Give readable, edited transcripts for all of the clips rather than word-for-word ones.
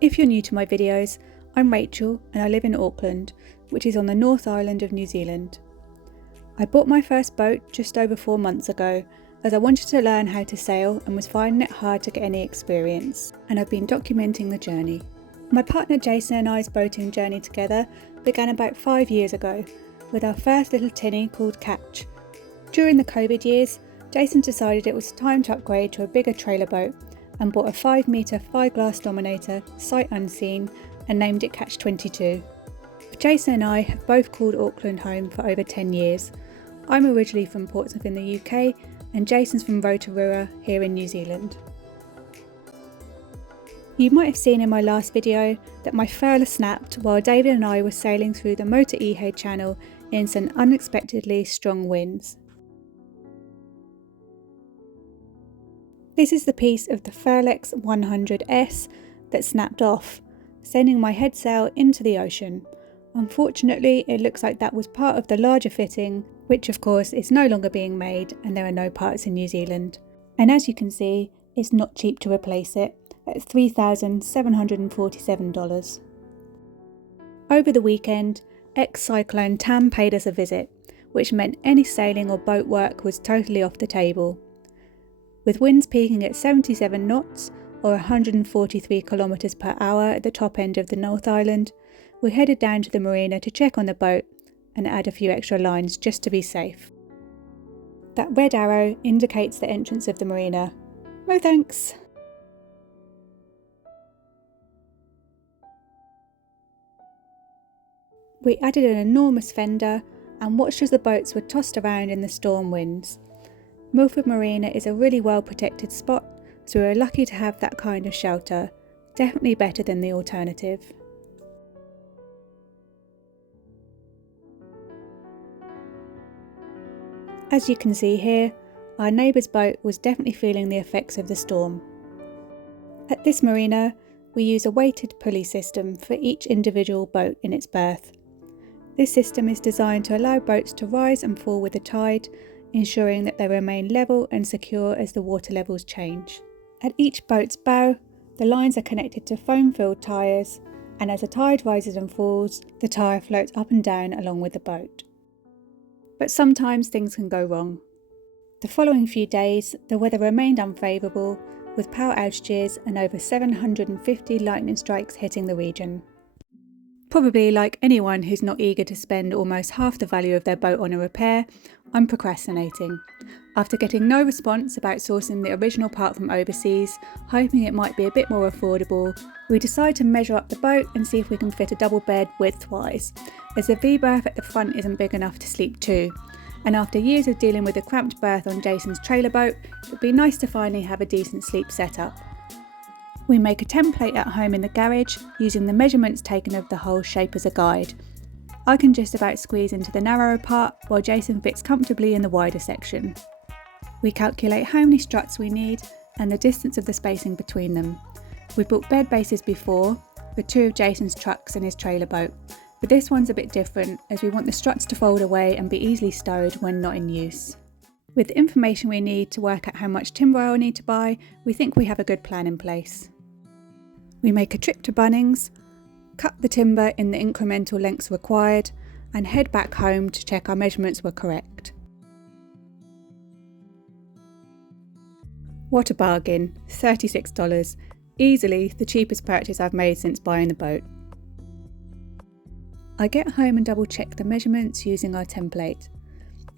If you're new to my videos, I'm Rachel and I live in Auckland, which is on the North Island of New Zealand. I bought my first boat just over 4 months ago as I wanted to learn how to sail and was finding it hard to get any experience, and I've been documenting the journey. My partner Jason and I's boating journey together began about 5 years ago with our first little tinny called Catch. During the COVID years, Jason decided it was time to upgrade to a bigger trailer boat and bought a 5-metre fiberglass dominator, sight unseen, and named it Catch 22. Jason and I have both called Auckland home for over 10 years. I'm originally from Portsmouth in the UK and Jason's from Rotorua here in New Zealand. You might have seen in my last video that my furler snapped while David and I were sailing through the Motor Ehe Channel in some unexpectedly strong winds. This is the piece of the Furlex 100S that snapped off, sending my head sail into the ocean. Unfortunately, it looks like that was part of the larger fitting, which of course is no longer being made and there are no parts in New Zealand. And as you can see, it's not cheap to replace it at $3,747. Over the weekend, ex-cyclone Tam paid us a visit, which meant any sailing or boat work was totally off the table. With winds peaking at 77 knots or 143 kilometres per hour at the top end of the North Island, we headed down to the marina to check on the boat and add a few extra lines just to be safe. That red arrow indicates the entrance of the marina. No thanks. We added an enormous fender and watched as the boats were tossed around in the storm winds. Milford Marina is a really well protected spot, so we were lucky to have that kind of shelter. Definitely better than the alternative. As you can see here, our neighbour's boat was definitely feeling the effects of the storm. At this marina, we use a weighted pulley system for each individual boat in its berth. This system is designed to allow boats to rise and fall with the tide, ensuring that they remain level and secure as the water levels change. At each boat's bow, the lines are connected to foam-filled tyres, and as the tide rises and falls, the tyre floats up and down along with the boat. But sometimes things can go wrong. The following few days, the weather remained unfavourable, with power outages and over 750 lightning strikes hitting the region. Probably like anyone who's not eager to spend almost half the value of their boat on a repair, I'm procrastinating. After getting no response about sourcing the original part from overseas, hoping it might be a bit more affordable, we decide to measure up the boat and see if we can fit a double bed width-wise, as the V-berth at the front isn't big enough to sleep two. And after years of dealing with a cramped berth on Jason's trailer boat, it would be nice to finally have a decent sleep setup. We make a template at home in the garage, using the measurements taken of the whole shape as a guide. I can just about squeeze into the narrower part, while Jason fits comfortably in the wider section. We calculate how many struts we need and the distance of the spacing between them. We built bed bases before, for 2 of Jason's trucks and his trailer boat, but this one's a bit different as we want the struts to fold away and be easily stowed when not in use. With the information we need to work out how much timber I'll need to buy, we think we have a good plan in place. We make a trip to Bunnings, cut the timber in the incremental lengths required, and head back home to check our measurements were correct. What a bargain, $36, easily the cheapest purchase I've made since buying the boat. I get home and double check the measurements using our template.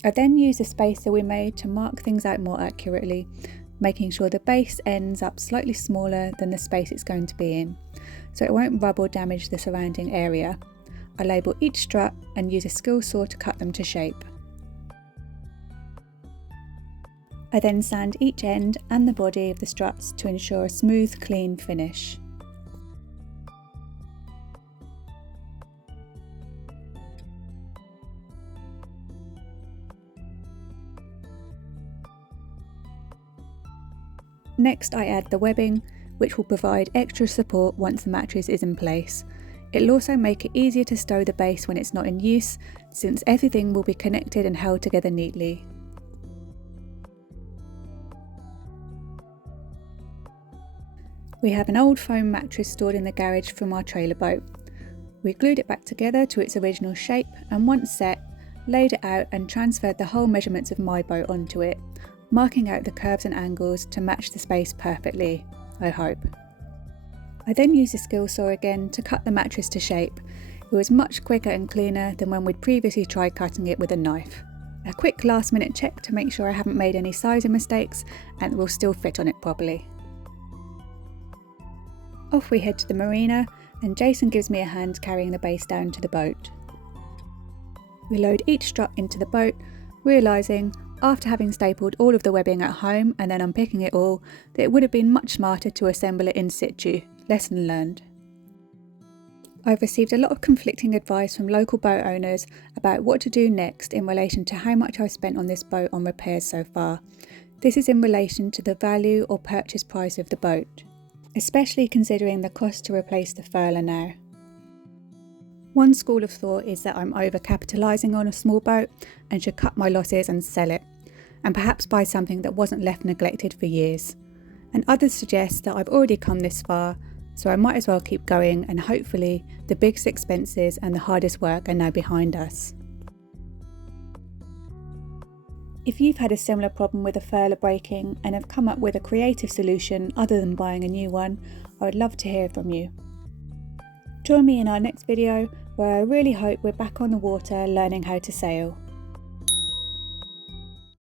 I then use the spacer we made to mark things out more accurately, making sure the base ends up slightly smaller than the space it's going to be in, so it won't rub or damage the surrounding area. I label each strut and use a skill saw to cut them to shape. I then sand each end and the body of the struts to ensure a smooth, clean finish. Next, I add the webbing, which will provide extra support once the mattress is in place. It'll also make it easier to stow the base when it's not in use, since everything will be connected and held together neatly. We have an old foam mattress stored in the garage from our trailer boat. We glued it back together to its original shape and once set, laid it out and transferred the whole measurements of my boat onto it, marking out the curves and angles to match the space perfectly, I hope. I then used the skill saw again to cut the mattress to shape. It was much quicker and cleaner than when we'd previously tried cutting it with a knife. A quick last minute check to make sure I haven't made any sizing mistakes and it will still fit on it properly. Off we head to the marina and Jason gives me a hand carrying the base down to the boat. We load each strut into the boat, realising, after having stapled all of the webbing at home and then unpicking it all, that it would have been much smarter to assemble it in situ. Lesson learned. I've received a lot of conflicting advice from local boat owners about what to do next in relation to how much I've spent on this boat on repairs so far. This is in relation to the value or purchase price of the boat, especially considering the cost to replace the furler now. One school of thought is that I'm over-capitalising on a small boat and should cut my losses and sell it, and perhaps buy something that wasn't left neglected for years. And others suggest that I've already come this far, so I might as well keep going and hopefully the biggest expenses and the hardest work are now behind us. If you've had a similar problem with a furler breaking and have come up with a creative solution other than buying a new one, I would love to hear from you. Join me in our next video where I really hope we're back on the water learning how to sail.